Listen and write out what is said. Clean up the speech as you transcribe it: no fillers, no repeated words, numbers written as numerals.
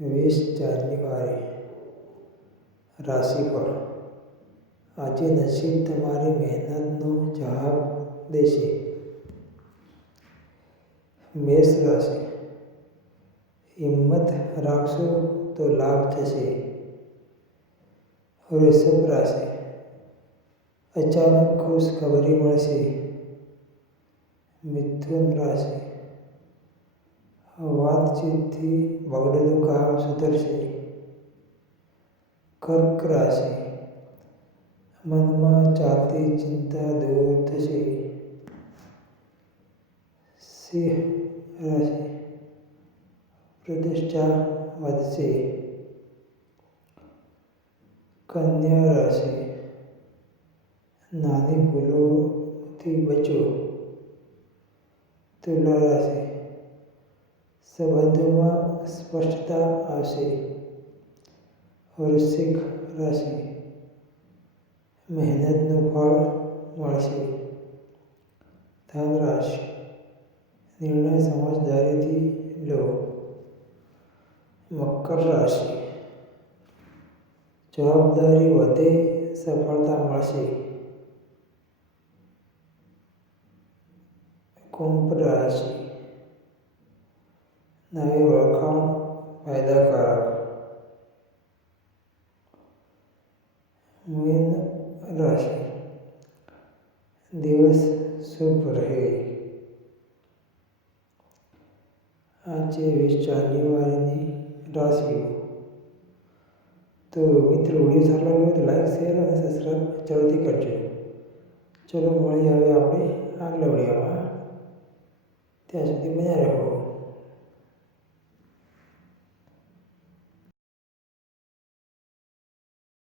20 જાન્યુઆરી રાશિફળ. આજે નસીબ તમારી મહેનતનો જવાબ દેશે. મેષ રાશિ. હિંમત રાખશો તો લાભ થશે. વૃષભ રાશિ. અચાનક ખુશ ખબરી મળશે. મિથુન રાશિ. વાતચીતથી બગડેલું કામ સુધરશે. કર્ક રાશિ. મનમાં ચાલતી ચિંતા દૂર થશે. સિંહ રાશિ. પ્રતિષ્ઠા વધશે. કન્યા રાશિ. નાની ભૂલોથી બચો. તુલા રાશિ. સંબંધોમાં સ્પષ્ટતા આવશે. વૃશ્ચિક રાશિ. મહેનતનું ફળ મળશે. ધન રાશિ. નિર્ણય સમજદારીથી લો. મકર રાશિ. જવાબદારી વધે, સફળતા મળશે. કુંભ રાશિ. નવી ઓળખાણ ફાયદાકારક. મીન રાશિ. દિવસ શુભ રહે. આજે 20 જાન્યુઆરીની રાશિઓ. તો મિત્રો, વિડીયો સારો લાગ્યો તો લાઈક, શેર અને સબસ્ક્રાઈબ જરૂરથી કરજો. ચલો મળીએ હવે આપણે આગલા વિડીયોમાં. ત્યાં સુધી બન્યા રહો.